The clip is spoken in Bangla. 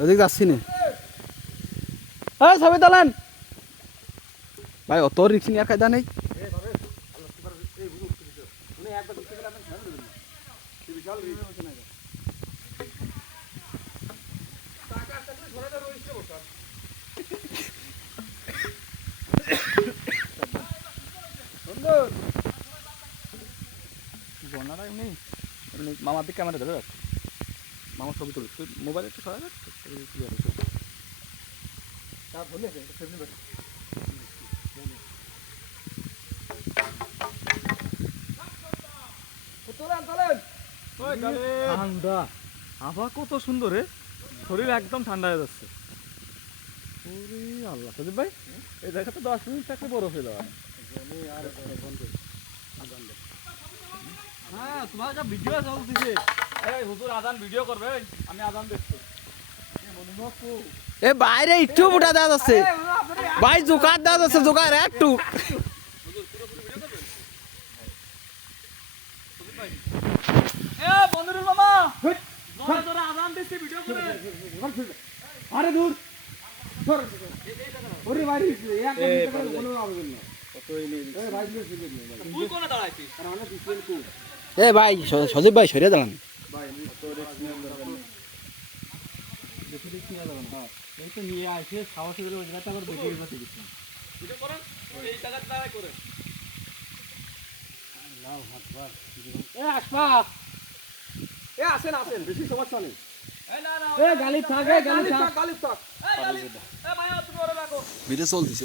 ওদিকে যাচ্ছি না সবাই দালান ভাই অত রিক্স নিয়ে আর কায়দা নেই মামার দিকে ক্যামেরা ধরে রাখ মামার ছবি তুলি তুই মোবাইলে একটু সরাই রাখ ঠান্ডা আবার কত সুন্দর রে শরীর একদম ঠান্ডা হয়ে যাচ্ছে আল্লাহ সদীপ ভাই এই দেখা তো 10 মিনিট থাকলে বরফ হয়ে যাওয়া হ্যাঁ তোমার একটা ভিডিও চলতেছে এই হুজুর আজান ভিডিও করবে আমি আজান দেখছি এ বাইরে একটু মোটা দাঁত আছে ভাই জোকার দাঁত আছে জোকার একটু বন্ধুর মামা আজান দিচ্ছি ভিডিও করে আরে দূর ওরে বাইরে এ ভাই সজীব ভাই সরিয়ে দাঁড়ান নিয়ে আসে সাহসী করে ওই জায়গাটা আবার বেশি বেশি দিচ্ছেন আসেন আসেন বেশি সমস্যা নেই ভিডিও চলতেছে